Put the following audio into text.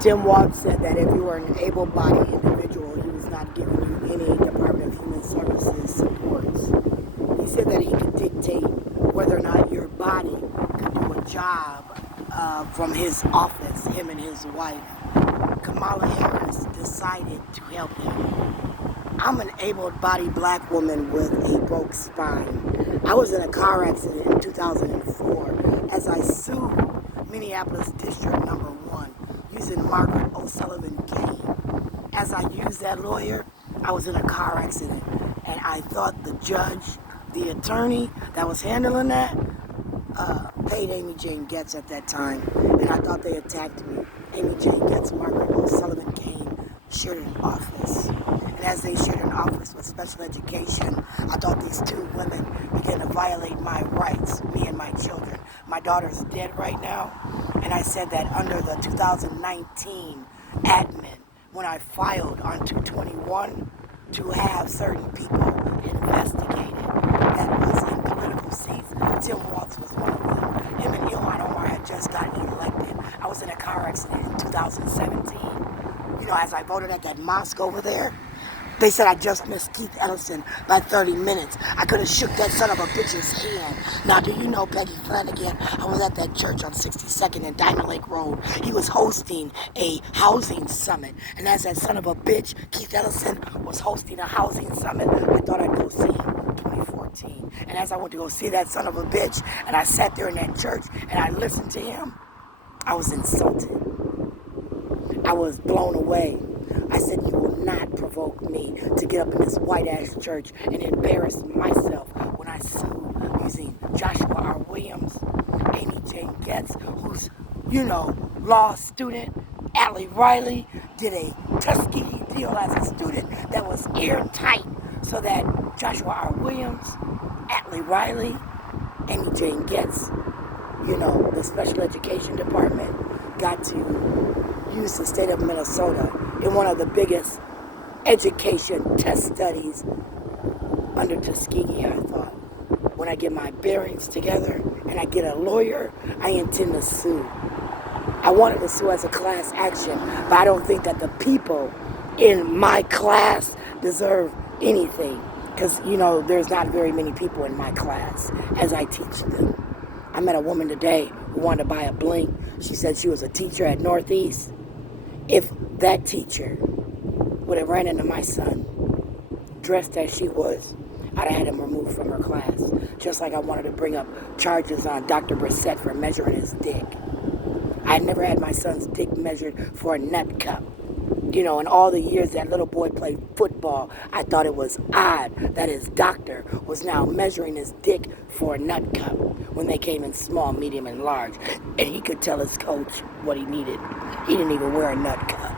Tim Walz said that if you were an able-bodied individual, he was not giving you any Department of Human Services supports. He said that he could dictate whether or not your body could do a job from his office, him and his wife. Kamala Harris decided to help him. I'm an able-bodied black woman with a broke spine. I was in a car accident in 2004 as I sued Minneapolis District Number 1 using Margaret O'Sullivan Kane. As I used that lawyer, I was in a car accident, and I thought the judge, the attorney that was handling that, paid Amy Jane Getz at that time, and I thought they attacked me. Amy Jane Getz, Margaret O'Sullivan Kane shared an office. And as they shared an office with special education, I thought these two women began to violate my rights, me and my children. My daughter's dead right now, and I said that under the 2019 admin, when I filed on 221 to have certain people investigated that was in political seats, Tim Walz was one of them. Him and Ilhan Omar had just gotten elected. I was in a car accident in 2017. You know, as I voted at that mosque over there, they said I just missed Keith Ellison by 30 minutes. I could have shook that son of a bitch's hand. Now, do you know Peggy Flanagan? I was at that church on 62nd and Diamond Lake Road. He was hosting a housing summit. And as that son of a bitch, Keith Ellison, was hosting a housing summit, I thought I'd go see him in 2014. And as I went to go see that son of a bitch, and I sat there in that church, and I listened to him, I was insulted. I was blown away. I said, you will not provoke me to get up in this white-ass church and embarrass myself when I sue using Joshua R. Williams, Amy Jane Getz, who's, law student, Allie Riley, did a Tuskegee deal as a student that was airtight so that Joshua R. Williams, Allie Riley, Amy Jane Getz, the special education department got to use the state of Minnesota in one of the biggest education test studies under Tuskegee, I thought. When I get my bearings together and I get a lawyer, I intend to sue. I wanted to sue as a class action, but I don't think that the people in my class deserve anything because, there's not very many people in my class as I teach them. I met a woman today who wanted to buy a Blink. She said she was a teacher at Northeast. If that teacher would have ran into my son, dressed as she was, I'd have had him removed from her class. Just like I wanted to bring up charges on Dr. Brissett for measuring his dick. I had never had my son's dick measured for a nut cup. In all the years that little boy played football, I thought it was odd that his doctor was now measuring his dick for a nut cup when they came in small, medium, and large. And he could tell his coach what he needed. He didn't even wear a nut cup.